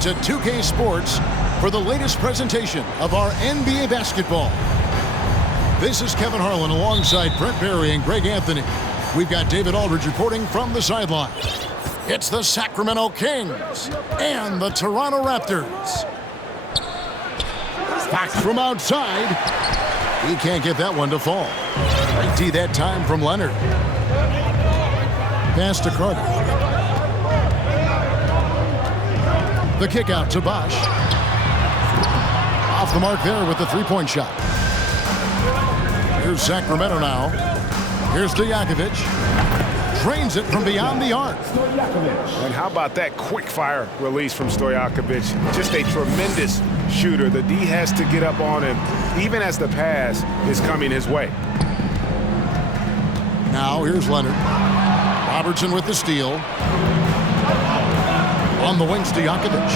to 2K Sports for the latest presentation of our NBA basketball. This is Kevin Harlan alongside Brent Barry and Greg Anthony. We've got David Aldridge reporting from the sideline. It's the Sacramento Kings and the Toronto Raptors. Back from outside. He can't get that one to fall. Great D that time from Leonard. Pass to Carter. The kick out to Bosch. Off the mark there with the three-point shot. Here's Sacramento now. Here's Stojakovic. Drains it from beyond the arc. And how about that quick fire release from Stojakovic? Just a tremendous shooter. The D has to get up on him, even as the pass is coming his way. Now here's Leonard. Robertson with the steal. On the wing, Stojakovic.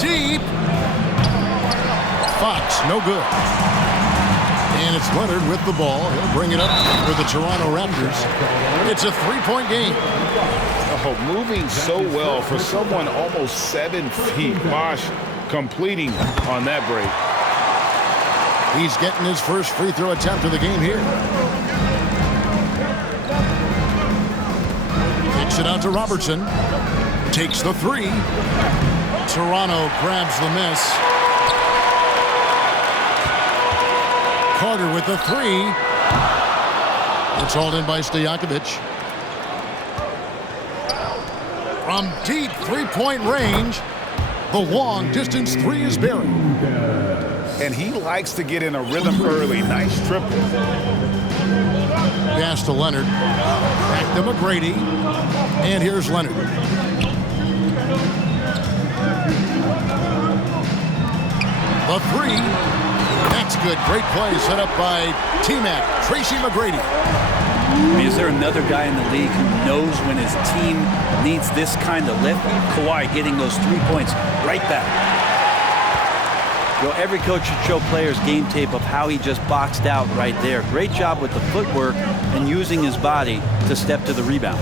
Deep. Fox, no good. And it's Leonard with the ball. He'll bring it up for the Toronto Raptors. It's a three-point game. Oh, moving so well for someone almost 7 feet. Bosch completing on that break. He's getting his first free throw attempt of the game here. Kicks it out to Robertson. Takes the three. Toronto grabs the miss. Carter with the three. It's hauled in by Stojakovic. From deep three-point range, the long-distance three is buried. And he likes to get in a rhythm early. Nice triple. Pass to Leonard. Back to McGrady. And here's Leonard. The three. That's good. Great play set up by T-Mac, Tracy McGrady. I mean, is there another guy in the league who knows when his team needs this kind of lift? Kawhi getting those 3 points right back. You know, every coach should show players game tape of how he just boxed out right there. Great job with the footwork and using his body to step to the rebound.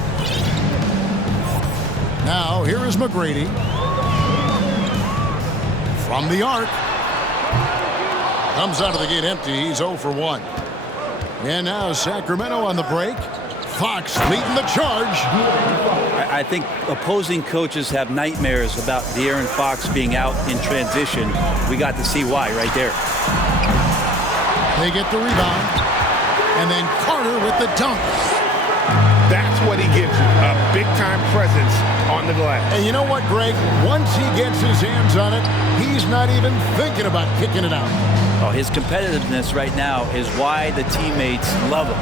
Now, here is McGrady. From the arc. Comes out of the gate empty. He's 0 for 1. And now Sacramento on the break. Fox leading the charge. I think opposing coaches have nightmares about De'Aaron Fox being out in transition. We got to see why right there. They get the rebound. And then Carter with the dunk. That's what he gives you, a big-time presence on the glass. And you know what, Greg? Once he gets his hands on it, he's not even thinking about kicking it out. Oh, his competitiveness right now is why the teammates love him.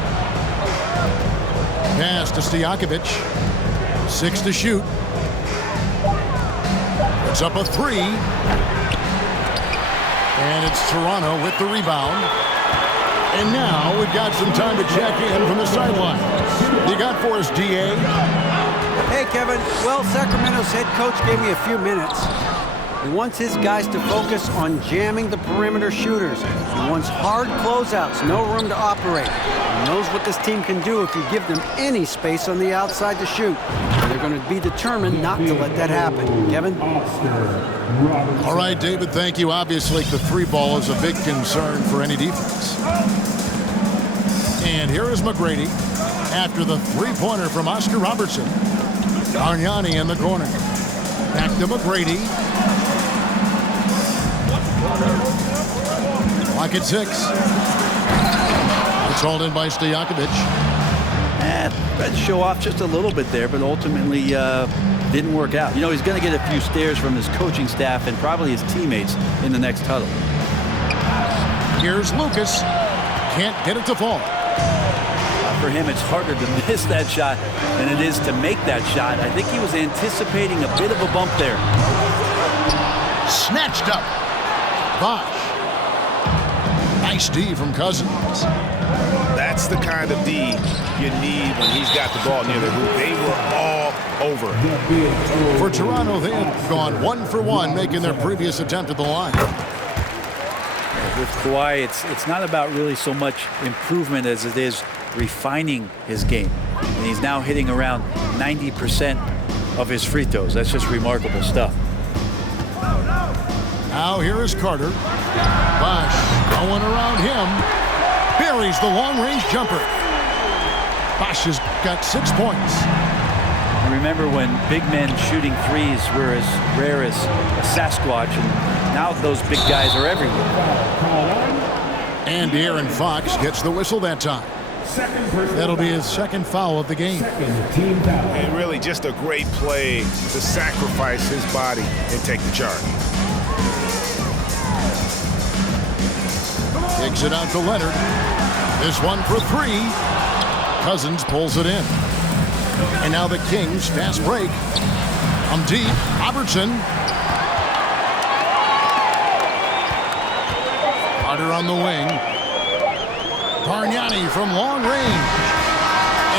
Pass to Stojakovic. 6 to shoot. It's up a 3. And it's Toronto with the rebound. And now we've got some time to check in from the sideline. You got for us, D.A.? Hey, Kevin. Well, Sacramento's head coach gave me a few minutes. He wants his guys to focus on jamming the perimeter shooters. He wants hard closeouts, no room to operate. He knows what this team can do if you give them any space on the outside to shoot. And they're going to be determined not to let that happen. Kevin? All right, David, thank you. Obviously, the three ball is a big concern for any defense. And here is McGrady after the three-pointer from Oscar Robertson. Argnani in the corner. Back to McGrady. Clock at 6. It's hauled in by Stojakovic. Tried to show off just a little bit there, but ultimately didn't work out. You know, he's going to get a few stares from his coaching staff and probably his teammates in the next huddle. Here's Lucas. Can't get it to fall. For him, it's harder to miss that shot than it is to make that shot. I think he was anticipating a bit of a bump there. Snatched up. Bosch. Nice D from Cousins. That's the kind of D you need when he's got the ball near the hoop. They were all over. For Toronto, they have gone 1 for 1, making their previous attempt at the line. With Kawhi, it's not about really so much improvement as it is refining his game. And he's now hitting around 90% of his free throws. That's just remarkable stuff. Now here is Carter. Bosch going around him. Buries the long-range jumper. Bosch has got 6 points. I remember when big men shooting threes were as rare as a Sasquatch, and now those big guys are everywhere. And De'Aaron Fox gets the whistle that time. That'll be his second foul of the game. And really just a great play to sacrifice his body and take the charge. Kicks it out to Leonard. This one for 3. Cousins pulls it in. And now the Kings fast break. From deep, Robertson. Carter on the wing. Bargnani from long range.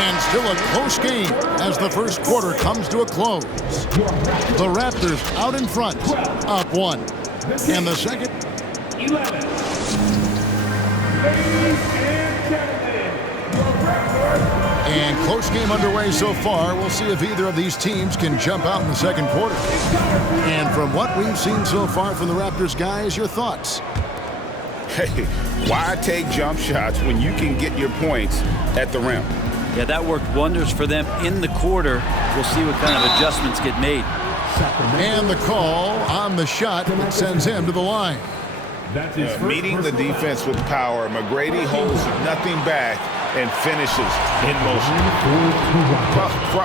And still a close game as the first quarter comes to a close. The Raptors out in front, up 1. And the second. 11. Ladies and gentlemen, your Raptors. And close game underway so far. We'll see if either of these teams can jump out in the second quarter. And from what we've seen so far from the Raptors guys, your thoughts? Hey, why take jump shots when you can get your points at the rim? Yeah, that worked wonders for them in the quarter. We'll see what kind of adjustments get made. And the call on the shot that sends him to the line. Meeting the defense with power, McGrady holds nothing back and finishes in motion.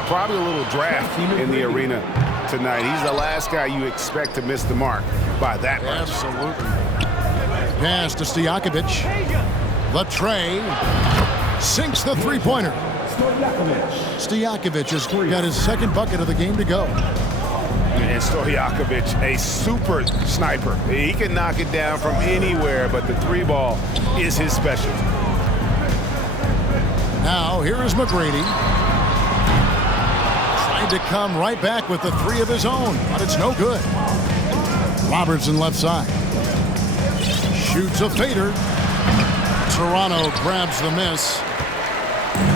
Probably a little draft in the arena tonight. He's the last guy you expect to miss the mark by that much. Absolutely. Pass to Stojakovic. Latre sinks the three-pointer. Stojakovic has got his second bucket of the game to go. And Stojakovic, a super sniper. He can knock it down from anywhere, but the three ball is his specialty. Now, here is McGrady. Trying to come right back with the three of his own, but it's no good. Robertson left side. Shoots a fader. Toronto grabs the miss.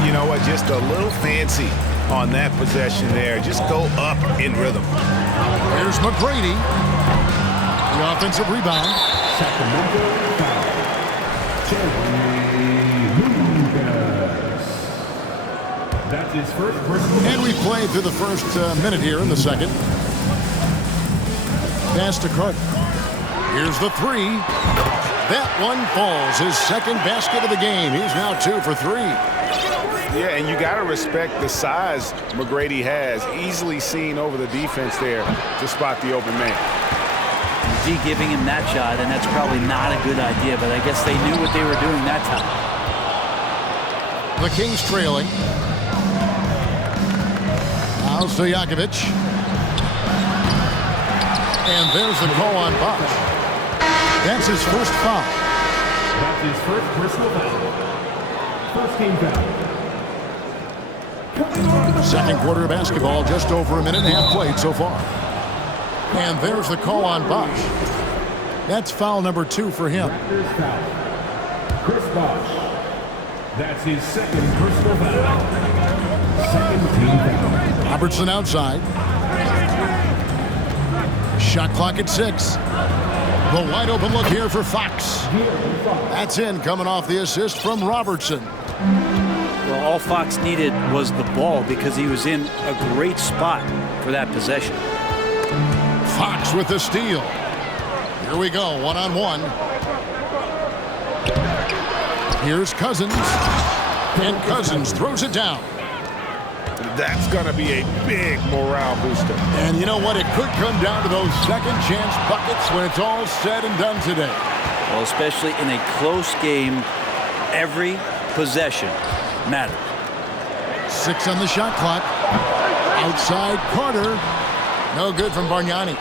You know what? Just a little fancy on that possession there. Just go up in rhythm. Here's McGrady. The offensive rebound. That's his first personal. And we played through the first minute here in the second. Pass to Carter. Here's the three. That one falls. His second basket of the game. He's now 2 for 3. Yeah, and you got to respect the size McGrady has. Easily seen over the defense there to spot the open man. D giving him that shot, and that's probably not a good idea, but I guess they knew what they were doing that time. The Kings trailing. Now Stojakovic. And there's the call on Bosch. That's his first foul. That's his first personal foul. First team foul. Second quarter of basketball, just over a minute and a half played so far. And there's the call on Bosch. That's foul number 2 for him. Raptors foul. Chris Bosch. That's his second personal foul. Second team foul. Robertson outside. Shot clock at 6. The wide open look here for Fox. That's in, coming off the assist from Robertson. Well, all Fox needed was the ball because he was in a great spot for that possession. Fox with the steal. Here we go, one-on-one. Here's Cousins. And Cousins throws it down. That's going to be a big morale booster. And you know what? It could come down to those second chance buckets when it's all said and done today. Well, especially in a close game, every possession matters. 6 on the shot clock. Outside Carter. No good from Bargnani.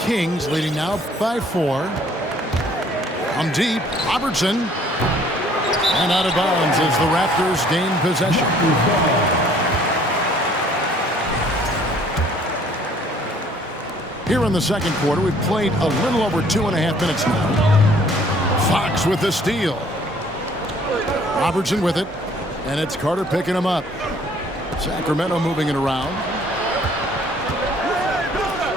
Kings leading now by 4. From deep, Robertson. And out of bounds as the Raptors gain possession. Here in the second quarter, we've played a little over 2.5 minutes now. Fox with the steal. Robertson with it. And it's Carter picking him up. Sacramento moving it around.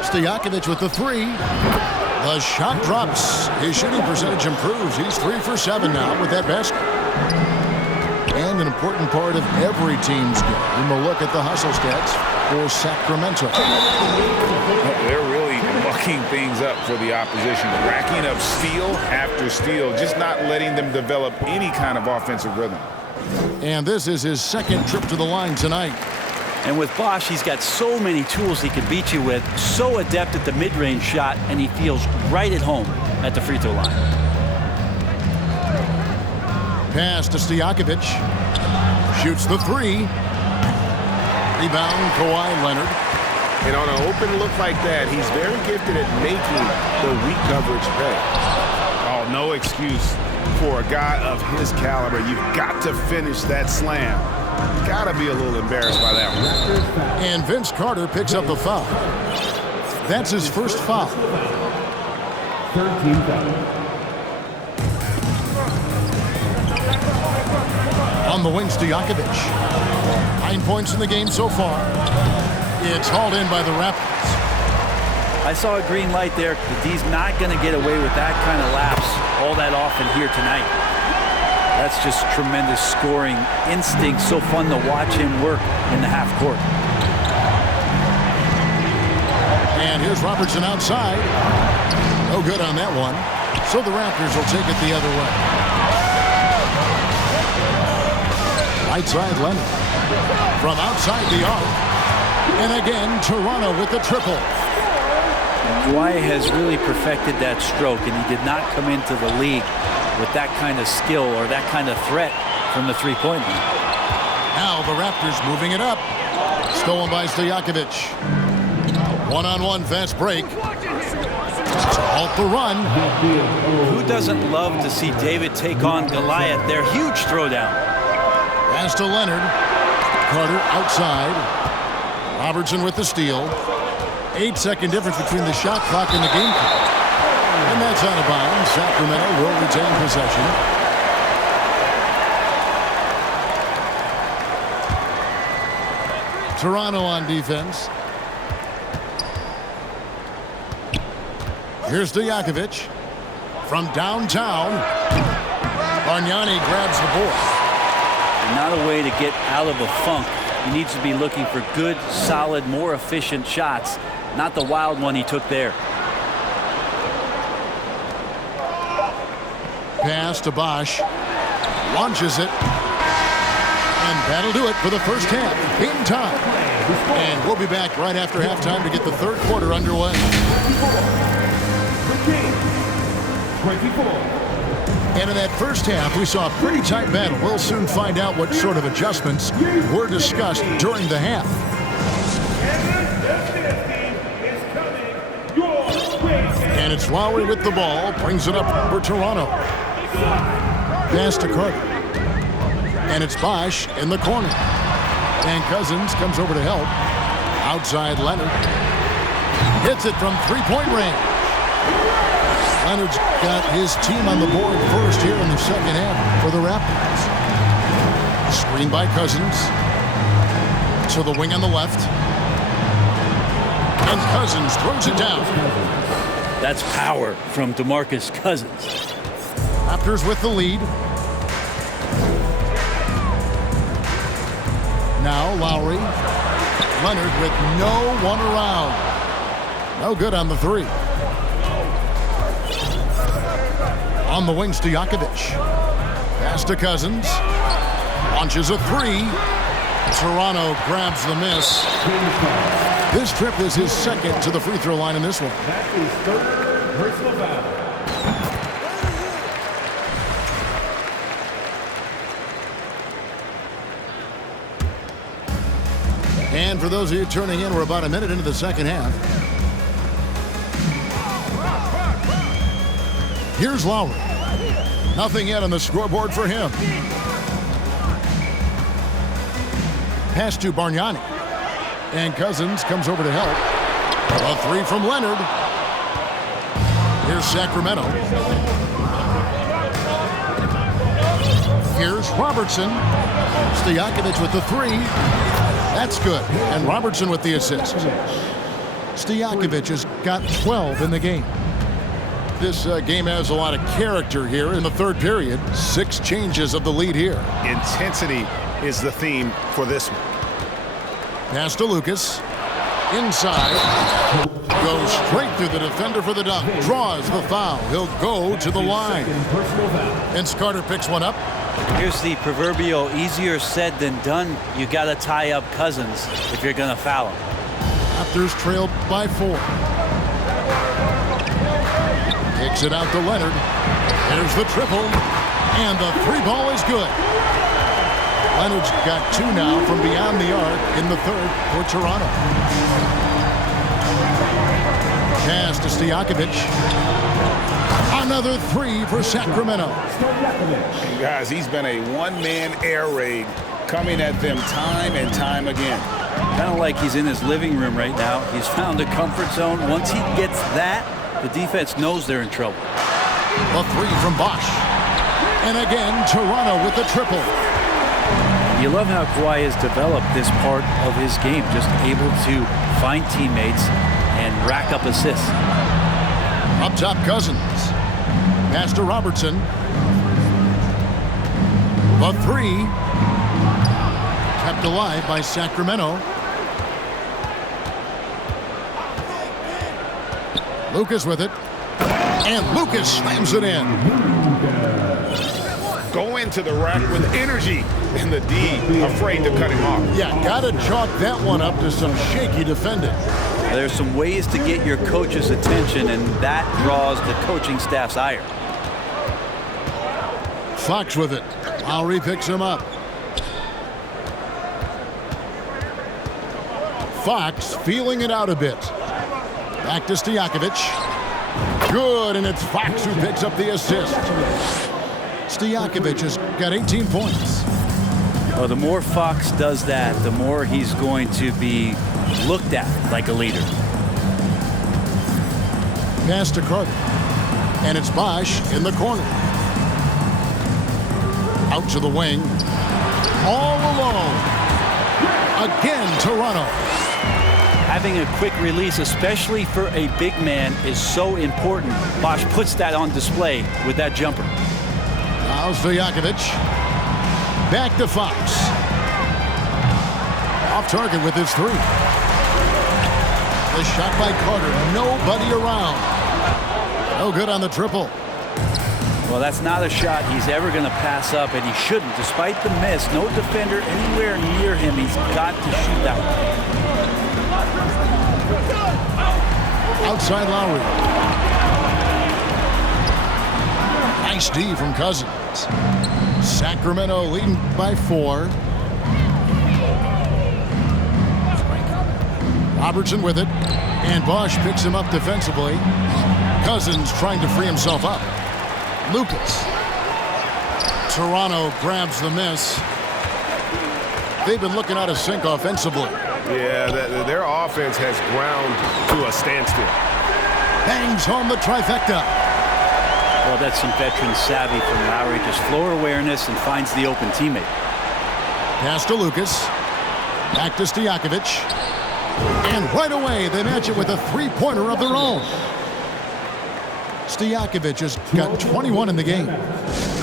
Stojakovic with the three. The shot drops. His shooting percentage improves. He's 3 for 7 now with that basket. And an important part of every team's game. We'll look at the hustle stats for Sacramento. They're really mucking things up for the opposition, racking up steal after steal, just not letting them develop any kind of offensive rhythm. And this is his second trip to the line tonight. And with Bosch, he's got so many tools he can beat you with, so adept at the mid-range shot, and he feels right at home at the free throw line. Pass to Stojakovic. Shoots the three. Rebound, Kawhi Leonard. And on an open look like that, he's very gifted at making the weak coverage pay. Oh, no excuse for a guy of his caliber. You've got to finish that slam. Gotta be a little embarrassed by that one. And Vince Carter picks up the foul. That's his first foul. 13 fouls. On the wing, Stojakovic. 9 points in the game so far. It's hauled in by the Raptors. I saw a green light there. The D's not going to get away with that kind of lapse all that often here tonight. That's just tremendous scoring instinct. So fun to watch him work in the half court. And here's Robertson outside. No good on that one. So the Raptors will take it the other way. Right side Leonard. From outside the arc. And again, Toronto with the triple. Kawhi has really perfected that stroke, and he did not come into the league with that kind of skill or that kind of threat from the three-point line. Now the Raptors moving it up. Stolen by Stojakovic. One-on-one fast break. To halt the run. Who doesn't love to see David take on Goliath? Their huge throwdown. Pass to Leonard. Carter outside. Robertson with the steal. 8-second difference between the shot clock and the game clock. And that's out of bounds. Sacramento will retain possession. Toronto on defense. Here's Stojakovic. From downtown. Bargnani grabs the board. Not a way to get out of a funk. He needs to be looking for good, solid, more efficient shots, not the wild one he took there. Pass to Bosch. Launches it. And that'll do it for the first half. Game time. And we'll be back right after halftime to get the third quarter underway. 24. And in that first half, we saw a pretty tight battle. We'll soon find out what sort of adjustments were discussed during the half. And it's Lowry with the ball, brings it up for Toronto. Pass to Carter. And it's Bosch in the corner. And Cousins comes over to help. Outside Leonard. Hits it from three-point range. Leonard's got his team on the board first here in the second half for the Raptors. Screen by Cousins. To the wing on the left. And Cousins throws it down. That's power from DeMarcus Cousins. Raptors with the lead. Now Lowry. Leonard with no one around. No good on the three. On the wing, Stojakovic. Pass to Cousins. Launches a three. Toronto grabs the miss. This trip is his second to the free throw line in this one. That is third personal foul. And for those of you turning in, we're about a minute into the second half. Here's Lowry. Nothing yet on the scoreboard for him. Pass to Bargnani. And Cousins comes over to help. A three from Leonard. Here's Sacramento. Here's Robertson. Stojakovic with the three. That's good. And Robertson with the assist. Stojakovic has got 12 in the game. This game has a lot of character here in the third period. 6 changes of the lead here. Intensity is the theme for this one. Pass to Lucas. Inside. Goes straight through the defender for the dunk. Draws the foul. He'll go to the line. And Carter picks one up. Here's the proverbial easier said than done. You got to tie up Cousins if you're going to foul him. Raptors trailed by 4. Kicks it out to Leonard. There's the triple. And the 3 ball is good. Leonard's got 2 now from beyond the arc in the third for Toronto. Pass to Stojakovic. Another 3 for Sacramento. And guys, he's been a one-man air raid coming at them time and time again. Kind of like he's in his living room right now. He's found a comfort zone. Once he gets that, the defense knows they're in trouble. A 3 from Bosch. And again, Toronto with the triple. You love how Kawhi has developed this part of his game, just able to find teammates and rack up assists. Up top, Cousins. Pass to Robertson. The 3. Kept alive by Sacramento. Lucas with it. And Lucas slams it in. Go into the rack with energy. And the D afraid to cut him off. Yeah, gotta chalk that one up to some shaky defending. There's some ways to get your coach's attention, and that draws the coaching staff's ire. Fox with it. Lowry picks him up. Fox feeling it out a bit. Back to Stojakovic. Good, and it's Fox who picks up the assist. Stojakovic has got 18 points. Well, the more Fox does that, the more he's going to be looked at like a leader. Pass to Carter. And it's Bosch in the corner. Out to the wing. All alone. Again, Toronto. Having a quick release, especially for a big man, is so important. Bosch puts that on display with that jumper. Now Stojakovic. Back to Fox. Off target with his 3. The shot by Carter. Nobody around. No good on the triple. Well, that's not a shot he's ever going to pass up, and he shouldn't. Despite the miss, no defender anywhere near him. He's got to shoot that one. Outside Lowry. Nice D from Cousins. Sacramento leading by 4. Robertson with it. And Bosch picks him up defensively. Cousins trying to free himself up. Lucas. Toronto grabs the miss. They've been looking out of sync offensively. Yeah, their offense has ground to a standstill. Bangs home the trifecta. Well, that's some veteran savvy from Lowry. Just floor awareness and finds the open teammate. Pass to Lucas. Back to Stojakovic. And right away, they match it with a 3-pointer of their own. Stojakovic has got 21 in the game.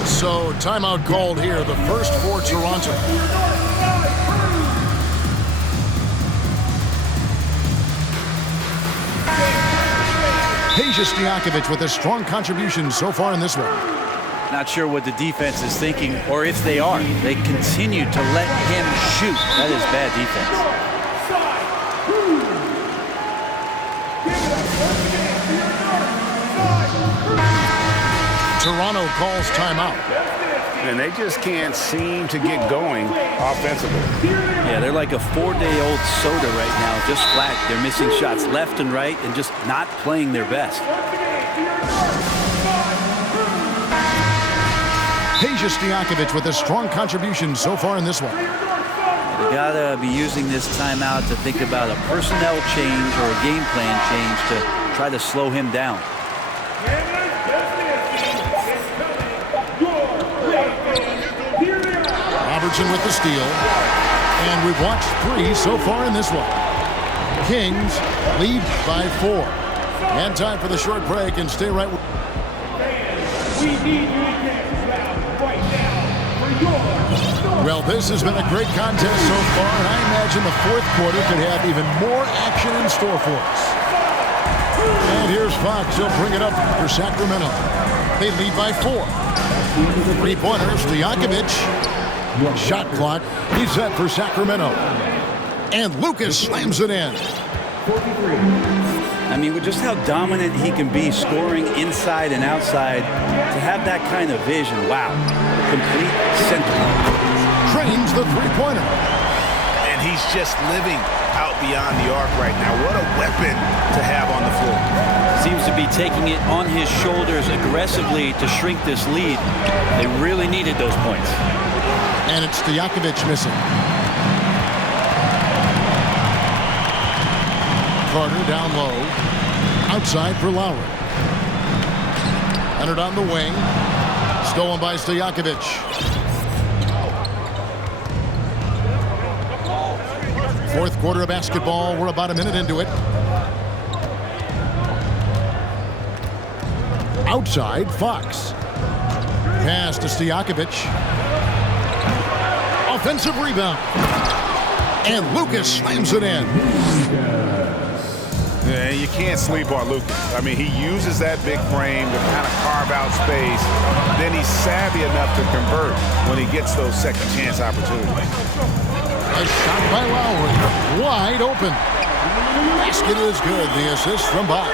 So timeout called here, the first for Toronto. Peja Stojakovic with a strong contribution so far in this one. Not sure what the defense is thinking, or if they are. They continue to let him shoot. That is bad defense. Toronto calls timeout. And they just can't seem to get going offensively. Yeah, they're like a 4-day-old soda right now, just flat. They're missing shots left and right and just not playing their best. Peja Stojakovic with a strong contribution so far in this one. You gotta be using this timeout to think about a personnel change or a game plan change to try to slow him down. Robertson with the steal. And we've watched 3 so far in this one. Kings lead by 4. And time for the short break, and stay right with. We need you to get right now for your. Well, this has been a great contest so far, and I imagine the fourth quarter could have even more action in store for us. And here's Fox. He'll bring it up for Sacramento. They lead by 4. Three-pointer, Stojakovic. Shot clock reset for Sacramento. And Lucas slams it in. I mean, with just how dominant he can be scoring inside and outside, to have that kind of vision, wow. Complete center. Trains the three-pointer. And he's just living out beyond the arc right now. What a weapon to have on the floor. Seems to be taking it on his shoulders aggressively to shrink this lead. They really needed those points. And it's Stojakovic missing. Carter down low. Outside for Lowry. Leonard on the wing. Stolen by Stojakovic. Fourth quarter of basketball. We're about a minute into it. Outside, Fox. Pass to Stojakovic. Offensive rebound. And Lucas slams it in. Yeah, you can't sleep on Lucas. I mean, he uses that big frame to kind of carve out space. Then he's savvy enough to convert when he gets those second chance opportunities. A shot by Lowry. Wide open. Basket is good. The assist from Bosch.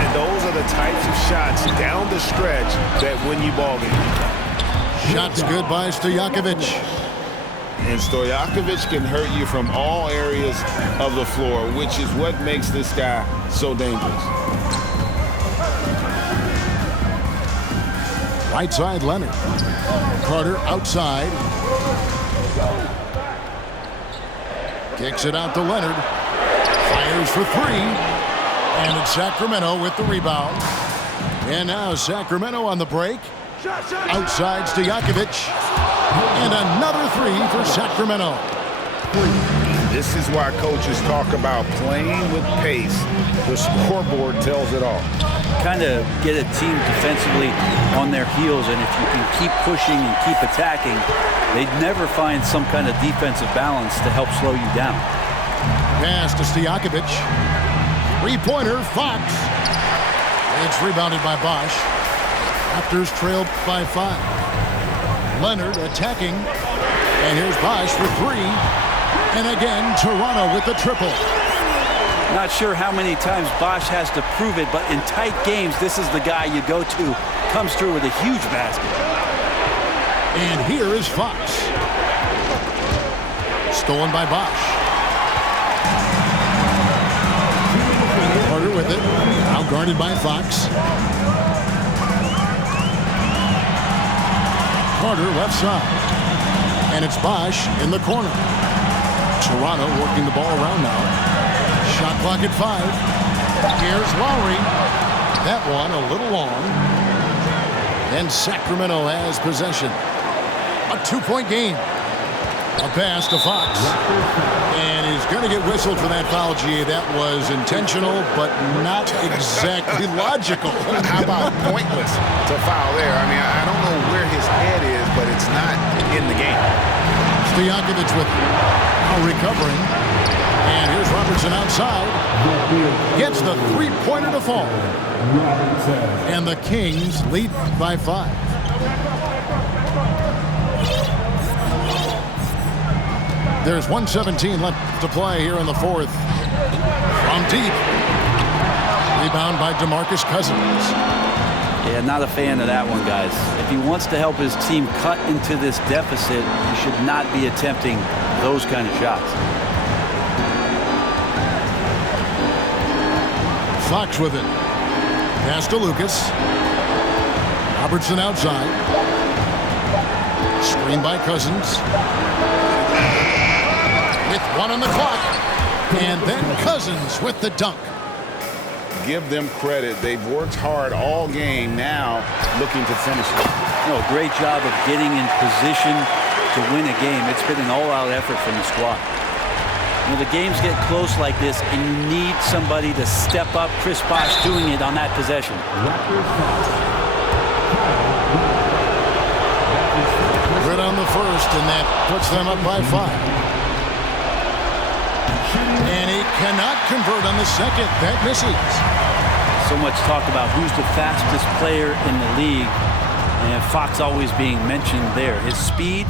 And those are the types of shots down the stretch that win you ball games. Shots good by Stojakovic. And Stojakovic can hurt you from all areas of the floor, which is what makes this guy so dangerous. Right side, Leonard. Carter outside. Kicks it out to Leonard. Fires for 3. And it's Sacramento with the rebound. And now Sacramento on the break. Outside Stojakovic. And another 3 for Sacramento. This is why coaches talk about playing with pace. The scoreboard tells it all. Kind of get a team defensively on their heels, and if you can keep pushing and keep attacking, they'd never find some kind of defensive balance to help slow you down. Pass to Stojakovic. Three-pointer, Fox. It's rebounded by Bosch. Raptors trailed by 5. Leonard attacking. And here's Bosch for 3. And again, Toronto with the triple. Not sure how many times Bosch has to prove it, but in tight games, this is the guy you go to. Comes through with a huge basket. And here is Fox. Stolen by Bosch. Carter with it. Now guarded by Fox. Carter left side. And it's Bosch in the corner. Toronto working the ball around now. Shot clock at 5. Here's Lowry. That one a little long. And Sacramento has possession. A 2-point game. A pass to Fox. And he's going to get whistled for that foul, G. That was intentional, but not exactly logical. How about pointless to foul there? I mean, I don't know where his head is, but it's not in the game. Stojakovic with it. Now recovering. And here's Robertson outside. Gets the three-pointer to fall. And the Kings lead by 5. There's 1:17 left to play here in the fourth. From deep. Rebound by DeMarcus Cousins. Yeah, not a fan of that one, guys. If he wants to help his team cut into this deficit, he should not be attempting those kind of shots. Fox with it. Pass to Lucas. Robertson outside. Screen by Cousins. With 1 on the clock. And then Cousins with the dunk. Give them credit. They've worked hard all game, now looking to finish it. No, great job of getting in position to win a game. It's been an all-out effort from the squad. You know, the games get close like this, and you need somebody to step up. Chris Bosh doing it on that possession. Good on the first, and that puts them up by 5. And he cannot convert on the second. That misses. So much talk about who's the fastest player in the league, and Fox always being mentioned there. His speed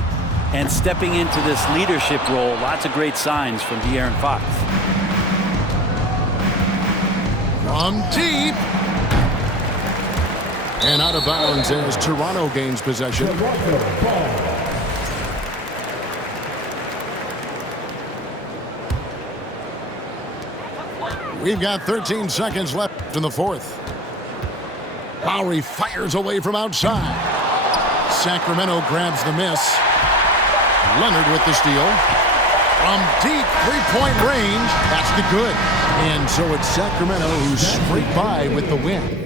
and stepping into this leadership role, lots of great signs from De'Aaron Fox. From deep. And out of bounds as Toronto gains possession. We've got 13 seconds left in the fourth. Lowry fires away from outside. Sacramento grabs the miss. Leonard with the steal. From deep three-point range, basket good. And so it's Sacramento who scrape by with the win.